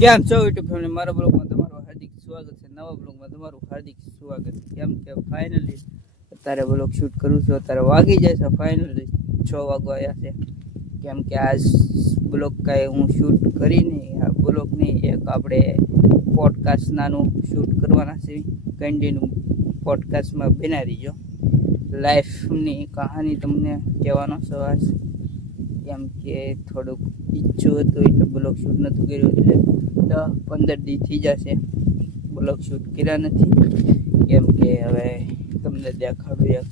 કેમ છો YouTube family? મારા બ્લોગમાં તમારું હાર્દિક સ્વાગત છે. નવા બ્લોગમાં તમારું હાર્દિક સ્વાગત છે. કેમ કે ફાઇનલી અત્યારે બ્લોગ શૂટ કરું છું. અત્યારે વાગી જાય છે ફાઇનલી 6 વાગવા આવ્યા છે. કેમ કે આજ બ્લોગ કાંઈ હું શૂટ કરી નહીં. આ બ્લોગની એક આપણે પોડકાસ્ટ નાનું શૂટ કરવાના છે. કન્ટિન્યુ પોડકાસ્ટમાં બના રહીજો. લાઈફની કહાની તમને કહેવાનો સવાલ, કેમ કે થોડુંક ઈચ્છું હતું એટલે બ્લોગ શૂટ નહોતું કર્યું, એટલે 10-15 દી થઈ જશે બ્લોગ શૂટ કર્યા નથી. કેમ કે હવે તમને દેખાડું એક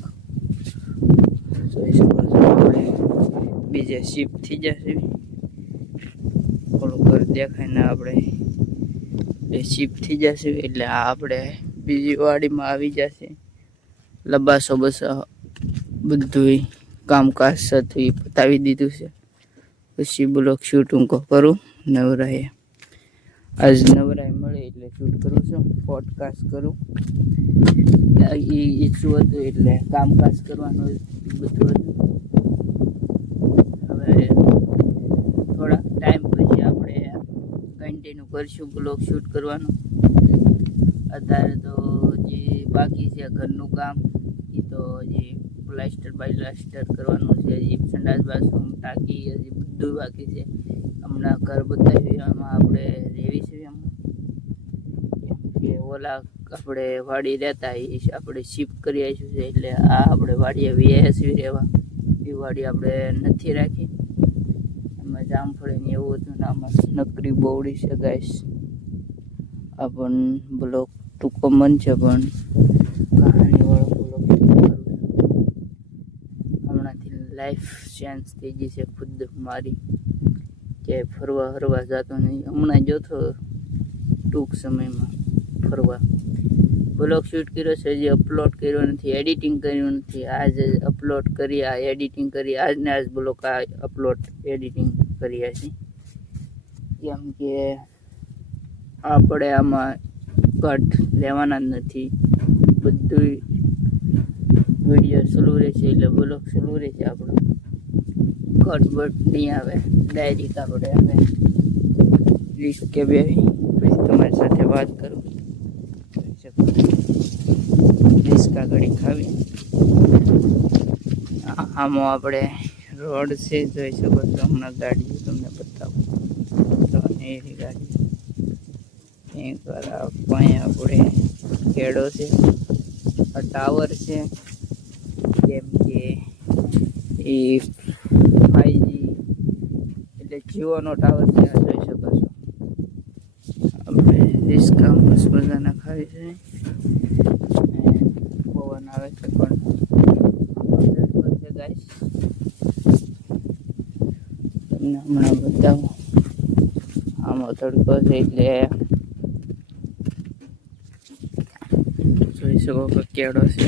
જોઈ શકો છો, આપણે બીજે શિફ્ટ થઈ જશે. થોડું ઘર દેખાય ને આપણે શિફ્ટ થઈ જશે એટલે આપણે બીજી વાડીમાં આવી જશે. લબાસો બસો બધું કામકાજ હતું એ પતાવી દીધું છે. પછી બ્લોગ શૂટ હું કરું નવરાએ. આજ નવરાએ મળે એટલે શૂટ કરું છું, પોડકાસ્ટ કરું. ઈચ્છું હતું એટલે કામકાજ કરવાનું બધું હતું. હવે થોડાક ટાઈમ પછી આપણે કન્ટિન્યુ કરશું બ્લોગ શૂટ કરવાનું. અત્યારે તો જે બાકી છે ઘરનું કામ, એ તો હજી પ્લાસ્ટર કરવાનું છે. હજી સંડાસ બાથરૂમ ટાંકી હજી બધું બાકી છે. હમણાં ઘર બતાવ્યું એમાં આપણે રેવી છે. એમ કેમ કે ઓલા આપણે વાડી રહેતા એ આપણે શિફ્ટ કરી આવીશું છે, એટલે આ આપણે વાડીએ વીએસવી રહેવા. એ વાડી આપણે નથી રાખી. એમાં જામફળી ને એવું હતું ને આમાં નકરી બોવડી છે ગાઈસ. આ પણ બ્લોગ ટૂંકો મન છે, પણ કહાનીવાળો બ્લોગ હમણાંથી લાઈફ ચેન્જ થઈ ગઈ છે ખુદ મારી. કે ફરવા હરવા જતો નહીં. હમણાં જોતો ટૂંક સમયમાં ફરવા બ્લોગ શૂટ કર્યો છે, હજી અપલોડ કર્યો નથી, એડિટિંગ કર્યું નથી. આજે અપલોડ કરી, આ એડિટિંગ કરી, આજને આજ બ્લોગ આ અપલોડ એડિટિંગ કર્યા છે. કેમ કે આપણે આમાં કટ લેવાના જ નથી. બધું વિડીયો ચાલુ રહેશે એટલે બ્લોગ ચાલુ રહેશે. આપણો કટ બટ નહીં આવે, ડાયરેક્ટ આપણે આવે લિસ્ટ કે બે પછી તમારી સાથે વાત કરું. રિસ્કા ઘડી ખાવી. આમાં આપણે રોડ છે, જોઈ શકો છો. હમણાં ગાડીઓ તમને બતાવું તો એની ગાડી અહીંયા આપણે ખેડો છે, આ ટાવર છે. કેમ કે એ 5G એટલે જીઓનો ટાવર છે. આ જોઈ શકો છો. આપણે રિસ્કા મસ્ત મજાના ખાવી છે. પવન આવે છે પણ ગાઈસ તમને હમણાં બતાવું. આમાં તડકો છે એટલે જોઈ શકો કે કેળો છે.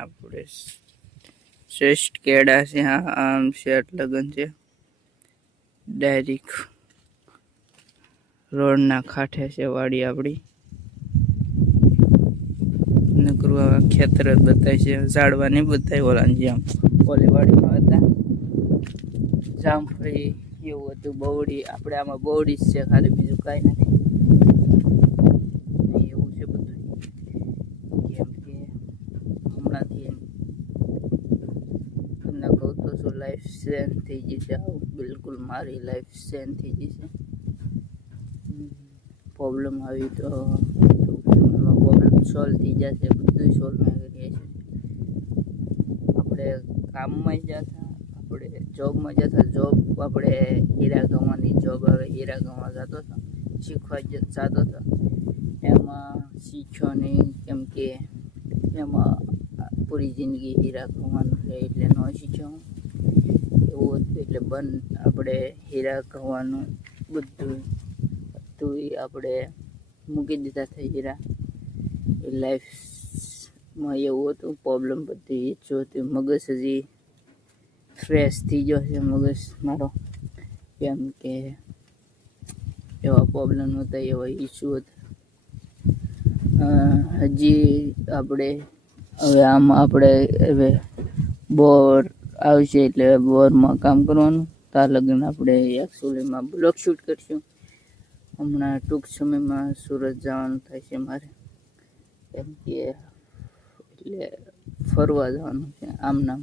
આપણે શ્રેષ્ઠ કેળા છે. આમ શેઠ લગન છે. ડાયરેક્ટ રોડના કાંઠે છે વાડી આપણી. નકરું આવા ખેતર જ બતાય છે, ઝાડવા નહીં બતાય. ઓલા જેમ ઓલી વાડીમાં હતા જામફળી એવું હતું, બવડી. આપણે આમાં બવડી જ છે ખાલી, બીજું કાંઈ નથી. એવું છે બધું. કેમ કે હમણાંથી તમને કહું તો શું, લાઈફ ચેન્જ થઈ ગઈ છે. આવું બિલકુલ મારી લાઈફ ચેન્જ થઈ ગઈ છે. પ્રોબ્લેમ આવી તો પ્રોબ્લેમ સોલ્વ થઈ જશે. બધું સોલ્વ કરીએ છીએ. આપણે કામમાં જતા, આપણે જોબમાં જતા. જોબ આપણે હીરા ગંવાની જોબ આવે, હીરા ગંવા જતો હતો, શીખવા જતો હતો. એમાં શીખ્યો નહીં. કેમ કે એમાં પૂરી જિંદગી હીરા ગંવાનું છે એટલે ન શીખ્યો હું. એવું હતું એટલે બંધ આપણે હીરા ગંવાનું બધું હતું એ આપણે મૂકી દીધા થઈ હીરા. એ લાઈફમાં એવું હતું પ્રોબ્લેમ. બધી ઈચ્છું હતી. મગજ હજી ફ્રેશ થઈ ગયો છે મગજ મારો. કેમ કે એવા પ્રોબ્લેમ હતા, એવા ઇસ્યુ હતા. હજી આપણે હવે આમાં આપણે હવે બોર આવશે એટલે બોરમાં કામ કરવાનું. ત્યાં લગન આપણે એકચ્યુઅલીમાં બ્લોગ શૂટ કરશું. હમણાં ટૂંક સમયમાં સુરત જવાનું થાય છે મારે, કેમ કે એટલે ફરવા જવાનું છે આમ નામ.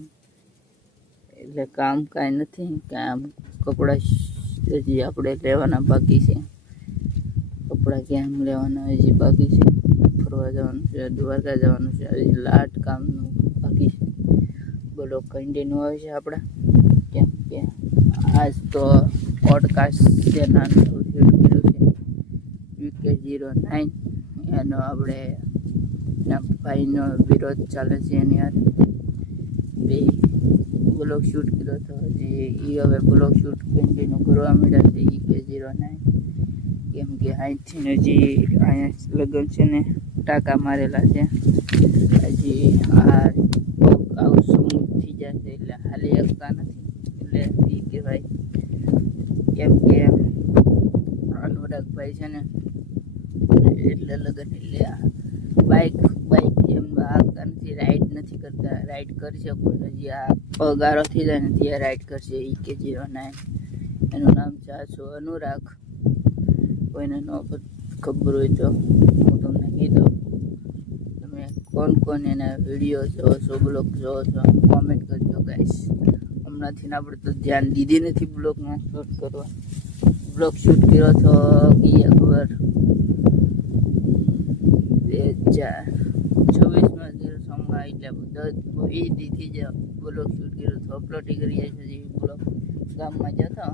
એટલે કામ કાંઈ નથી, કાંઈ આમ કપડાં હજી આપણે લેવાના બાકી છે. કપડાં ક્યાં લેવાના હજી બાકી છે. ફરવા જવાનું છે, દ્વારકા જવાનું છે, હજી લાટ કામનું બાકી છે. બોલો કન્ટિન્યુ આવે છે આપણા, કેમ કે આજ તો પોડકાસ્ટ છે નાનું શૂટ કર્યું છે VK09. એનો આપણે ભાઈનો વિરોધ ચાલે છે એની હારે બે બ્લોગ શૂટ કર્યો હતો. હજી એ હવે બ્લોગ શૂટ કન્ટિન્યુ કરવા માંડ્યા છે VK09, કેમ કે અહીંથી હજી અહીંયા લગન છે ને ટાંકા મારેલા છે. હજી આ આવું સ્મૂથ થઈ જશે એટલે હાલી શકતા નથી. એટલે એ કહેવાય, કેમ કે અનુરાગભાઈ છે ને એટલે લગન એટલે બાઇક એમ હાંકતા નથી, રાઈડ નથી કરતા. રાઈડ કરશે પણ હજી આ પગારો થઈ જાય ને ત્યાં રાઈડ કરશે VK09. એનું નામ છે અનુરાગ. કોઈને ન ખબર હોય તો હું તમને કીધું. તમે કોણ એના વિડીયો જોવો છો, બ્લોગ જોવો છો, કોમેન્ટ કરજો ગાઈસ. હમણાંથી આપણે તો ધ્યાન દીધી નથી બ્લોગમાં શૂટ કરવા. બ્લોગ શૂટ કર્યો તો ખબર 2026માં સોંગમાં એટલે 20 દીથી જ બ્લોગ શૂટ કર્યો તો અપલોડ કરી છે. બ્લોગ ગામમાં જતો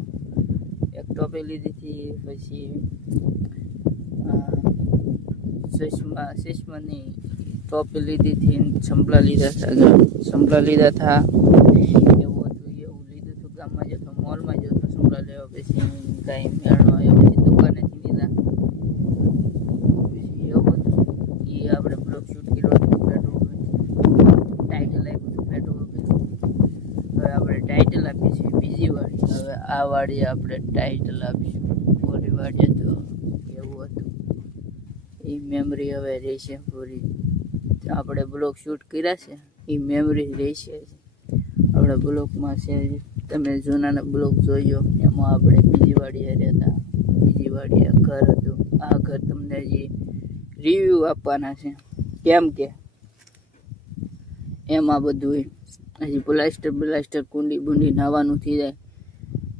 એક ટોપી લીધી હતી, પછી ચશ્માની ટોપી લીધી હતી, સંભળા લીધા હતા. એવું લીધું હતું. ગામમાં જતો મોલમાં જતો સંભળા લેવા, પછી કાંઈ મેળવા આવ્યો, પછી દુકાનેથી લીધા. પછી એવું હતું એ આપણે બ્લોગ શૂટ કર્યો હતો. ટાઇટલ આપ્યું હતું પેટ્રોલ. હવે આપણે ટાઇટલ આપીએ છીએ બીજી વાળી. હવે આ વાળી આપણે ટાઇટલ આપીશું. ઓલી વાળી તો એવું હતું એ મેમરી હવે રહેશે પૂરી. આપણે બ્લોગ શૂટ કર્યા છે એ મેમરી રહેશે. આપણા બ્લોગમાં છે, તમે જૂનાના બ્લોગ જોયો એમાં આપણે બીજી વાડીએ રહેતા, બીજી વાડીએ ઘર હતું. આ ઘર તમને હજી રિવ્યૂ આપવાના છે, કેમ કે એમાં બધું હજી પ્લાસ્ટર કુંડી નાહવાનું થઈ જાય.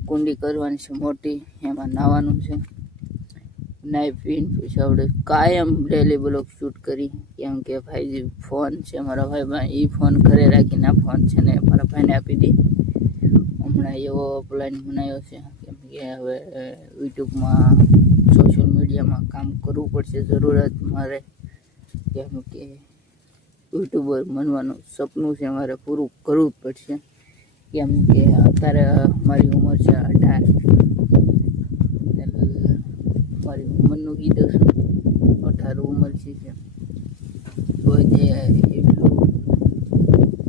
કુંડી કરવાની છે મોટી, એમાં નાહવાનું છે. નાઈ પીને પછી આપણે કાયમ ડેલી બ્લોગ શૂટ કરી, કેમ કે ભાઈ ફોન છે મારા ભાઈ, એ ફોન ઘરે રાખીને આ ફોન છે ને મારા ભાઈને આપી દી. હમણાં એવો પ્લાન બનાવ્યો છે, કેમ કે હવે યુટ્યુબમાં સોશિયલ મીડિયામાં કામ કરવું પડશે જરૂરત મારે, કેમ કે યુટ્યુબર બનવાનું સપનું છે મારે, પૂરું કરવું જ પડશે. કેમ કે અત્યારે મારી ઉંમર છે 18. મારી ઉંમરનું કીધું 18 ઉંમર છે. તો જે એટલું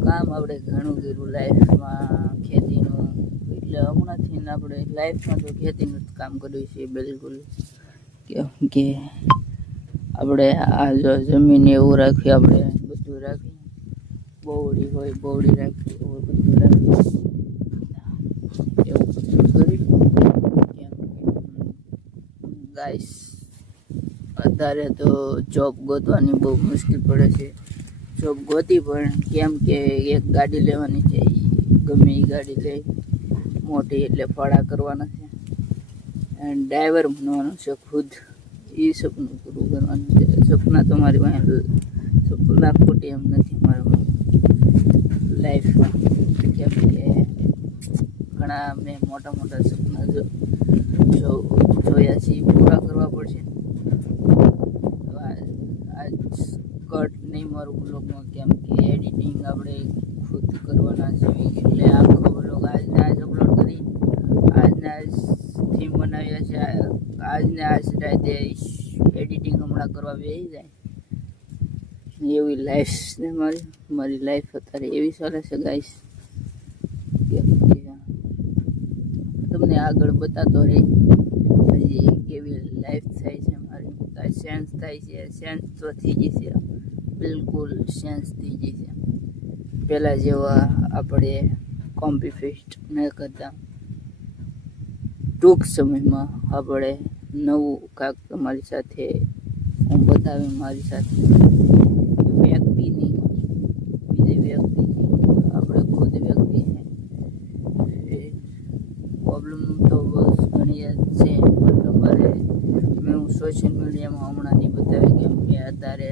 કામ આપણે ઘણું કર્યું લાઈફમાં ખેતીનું. એટલે હમણાંથી આપણે લાઈફમાં તો ખેતીનું જ કામ કર્યું છે બિલકુલ. કેમ કે આપણે આ જો જમીન એવું રાખીએ, આપણે બધું રાખીએ, બોવડી હોય બોવડી રાખીએ, એવું બધું રાખીએ, એવું બધું કરી. ગાઈસ અત્યારે તો જોબ ગોતવાની બહુ મુશ્કેલ પડે છે. જોબ ગોતી પણ કેમ કે એક ગાડી લેવાની છે, ગમે એ ગાડી લે મોટી, એટલે ભાડા કરવાના છે અને ડ્રાઈવર બનવાનું છે ખુદ. એ સપનું પૂરું કરવાનું છે. સપના તો મારી પાસે સપના ખોટી એમ નથી મારા લાઈફમાં, કેમ કે ઘણા મેં મોટા સપના જોયા છે, પૂરા કરવા પડશે. આજ કટ નહીં મારું બ્લોગમાં, કેમ કે એડિટિંગ આપણે ખુદ કરવાના છે. એટલે આખો બ્લોગ આજને આજ અપલોડ કરી, આજને આજ થીમ બનાવ્યા છે, આજને આજ રાતે એડિટિંગ હમણાં કરવા બેસી જાય. એવી લાઈફ છે મારી લાઈફ અત્યારે એવી ચાલે છે ગાઈસ. તમને આગળ બતાતો રહી હજી કેવી લાઈફ થાય છે મારી. ચેન્જ થાય છે, ચેન્જ તો થઈ ગઈ છે, બિલકુલ ચેન્જ થઈ ગઈ છે. પહેલાં જેવા આપણે કોમ્પી ફેસ્ટ ન કરતા, ટૂંક સમયમાં આપણે નવું કાંક તમારી સાથે હું બતાવી મારી સાથે વ્યક્તિની બીજી વ્યક્તિની આપણે ખુદ વ્યક્તિ પ્રોબ્લેમ તો બસ ઘણી જ છે પણ તમારે મેં હું સોશિયલ મીડિયામાં હમણાં નહીં બતાવી કેમ કે અત્યારે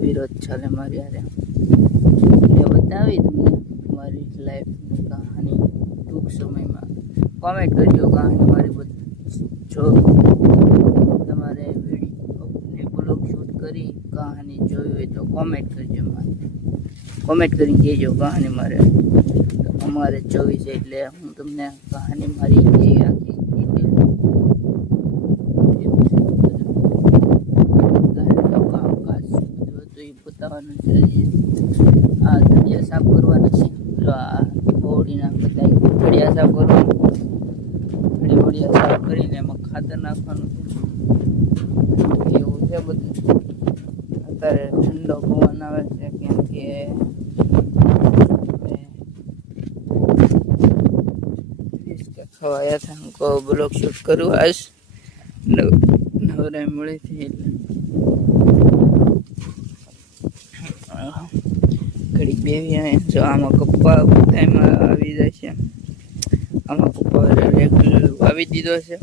વિરોધ ચાલે મારી હારે એ બતાવી તમને મારી લાઈફની કહાની ટૂંક સમયમાં કોમેન્ટ કરજો કહાની મારી જો તમારે વિડીયો બ્લોગ શૂટ કરી કહાની જોઈ હોય તો કોમેન્ટ કરજો કોમેન્ટ કરીને કહેજો કહાની મારે અમારે 24 એટલે હું તમને કહાની મારી એ આખી ડિટેલ બતાવવાનું છે આ ધડિયા સાફ કરવાના છે જો આ બોડીના બધા ધડિયા સાફ કરવાનું ધડિયા સાફ કરીને એમાં ખાતર નાખવાનું છે એવું છે બધું અત્યારે ઠંડો પવન આવે છે કેમ કે खवाया था हमको ब्लॉग शूट करूँ आज नवरा मળી थी ઘડી બેવી આવે જો આમાં કપ્પા બધામાં આવી જાય છે આમાં કપ્પા રેગ્યુલર વાવી દીધો છે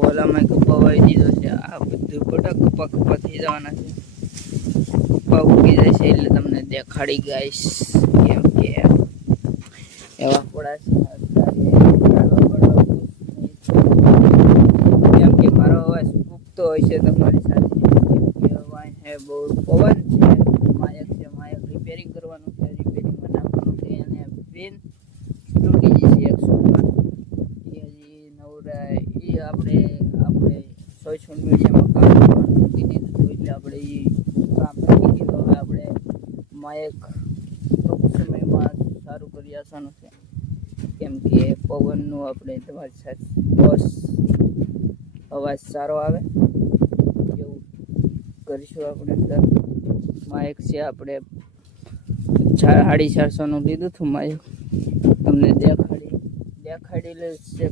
ઓલામાં કપ્પા વાવી દીધો છે આ બધું બધા કપ્પા થઈ જવાના છે કપ્પા ઉગી જાય છે એટલે તમને દેખાડી ગાઈશ કેમ કે એવા પડા છે કેમ કે મારો અવાજ ઉગતો હોય છે તમારી સાથે કેમ કે અવાજ હે બહુ પવન છે માયક રિપેરિંગ કરવાનું છે રિપેરિંગમાં નાખવાનું છે અને પેન તૂટી જશે એક સુરમાં એ હજી નવરા એ આપણે સોશિયલ મીડિયામાં કામ કરવાનું મૂકી દીધું હતું એટલે આપણે એ કામ રાખી દીધું હવે આપણે માયક ટૂંક સમયમાં સારું કરી આસાનું છે કેમ કે પવનનું આપણે તમારી સાથે બસ અવાજ સારો આવે એવું કરીશું આપણે માયક છે આપણે 450 લીધું હતું માયક તમને દેખાડી લઈશ છે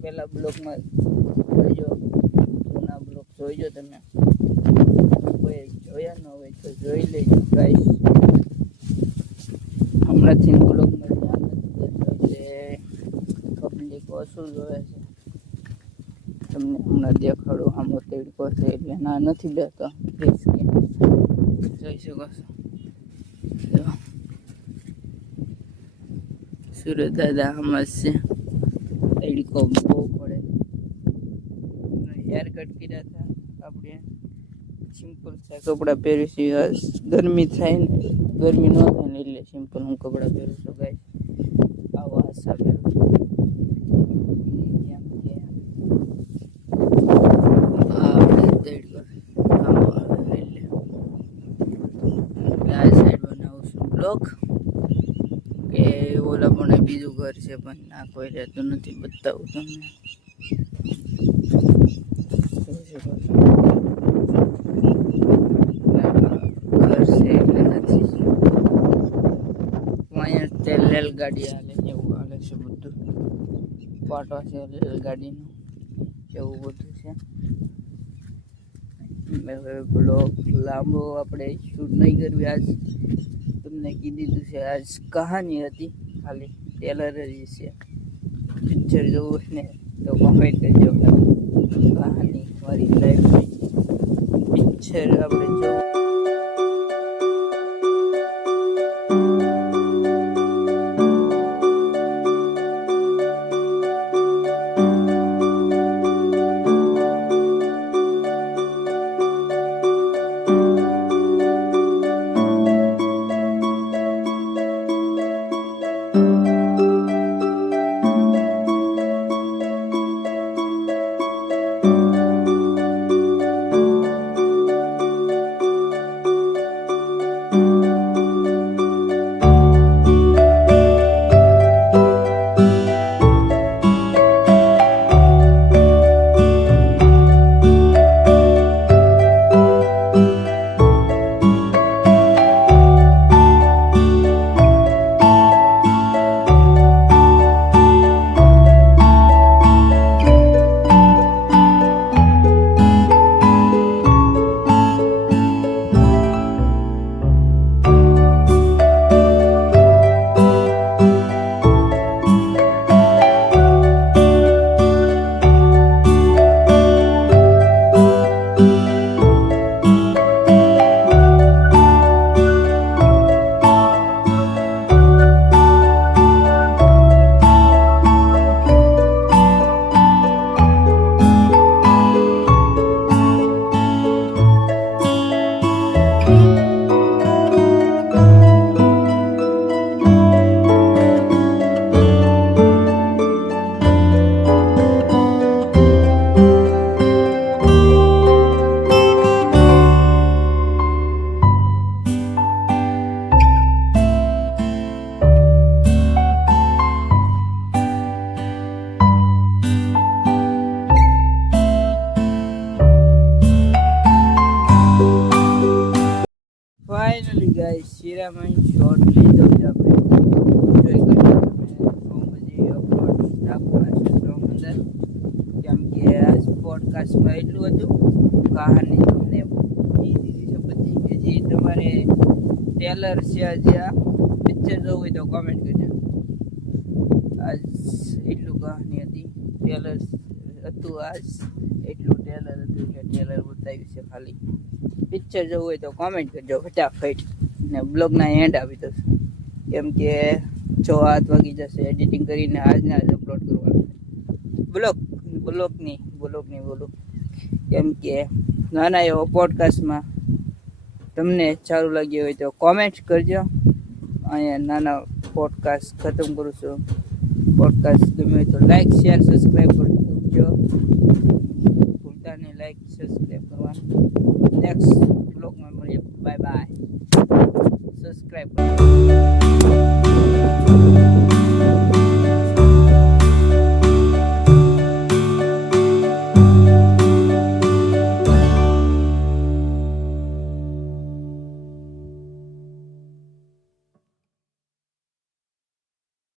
પહેલા બ્લોગમાં જોઈજો જૂના બ્લોગ જોઈજો તમે કોઈ જોયા ન હોય તો જોઈ લેજો ગાઈસ હમણાંથી બ્લોગમાં ધ્યાન નથી દેતો એટલે પબ્લિક ઓછું જોવે છે તમને હમણાં દેખાડું આમ તેડકો છે એટલે ના નથી દેતો જોઈ શકો છો સુરત દાદા આમાં છે તેડકો બહુ પડે હેર કટ કર્યા હતા આપણે સિમ્પલ છે કપડાં પહેરીશું ગરમી થાય ને ગરમી ન થાય ને એટલે સિમ્પલ હું કપડાં પહેરું છું ગાઈસ આવા આશા પહેરું છું કેમ કે આપણે તેડકો એટલે આ સાઈડ બનાવું છું બ્લોગ કે ઓલા પણ બીજું ઘર છે પણ ના કોઈ રહેતું નથી બતાવું તમને રેલગાડી હાલે એવું હાલે છે બધું પાટો છે રેલગાડીનું એવું બધું છે હવે બ્લોગ લાંબો આપણે શૂટ નહીં કરવી આજ તમને કીધી દીધું છે આજ કહાની હતી ખાલી ટેલર જ છે પિક્ચર જોવું ને તો કોમેન્ટ કરજો કહાની મારી લાઈફની પિક્ચર આપણે જોવું આમાં શોર્ટ લીધો છે આપણે જોઈ કરી તમે હજી અપલોડ નાખવાના છે સોંગ અંદર કેમ કે આ પોડકાસ્ટમાં એટલું હતું કહાની તમને દીધી છે બધી કે જે તમારે ટેલર છે જે આ પિક્ચર જોવું હોય તો કોમેન્ટ કરજો આજ એટલું કહાની હતી ટેલર હતું આજ એટલું ટેલર હતું કે ટેલર બતાવ્યું છે ખાલી પિક્ચર જોવું હોય તો કોમેન્ટ કરજો ફટાફટ ને બ્લોગના એન્ડ આપી દો કેમ કે 6 વાગી જશે એડિટિંગ કરીને આજના જ અપલોડ કરવાનું બ્લોગની કેમ કે નાના એવો પોડકાસ્ટમાં તમને સારું લાગ્યું હોય તો કોમેન્ટ કરજો અહીંયા નાના પોડકાસ્ટ ખતમ કરું છું પોડકાસ્ટ ગમે તો લાઈક શેર સબસ્ક્રાઈબ કરજો ભૂલતા નહીં લાઈક સબસ્ક્રાઈબ કરવાનું નેક્સ્ટ બ્લોગમાં મળીએ બાય સબસ્ક્રાઈબ કરજો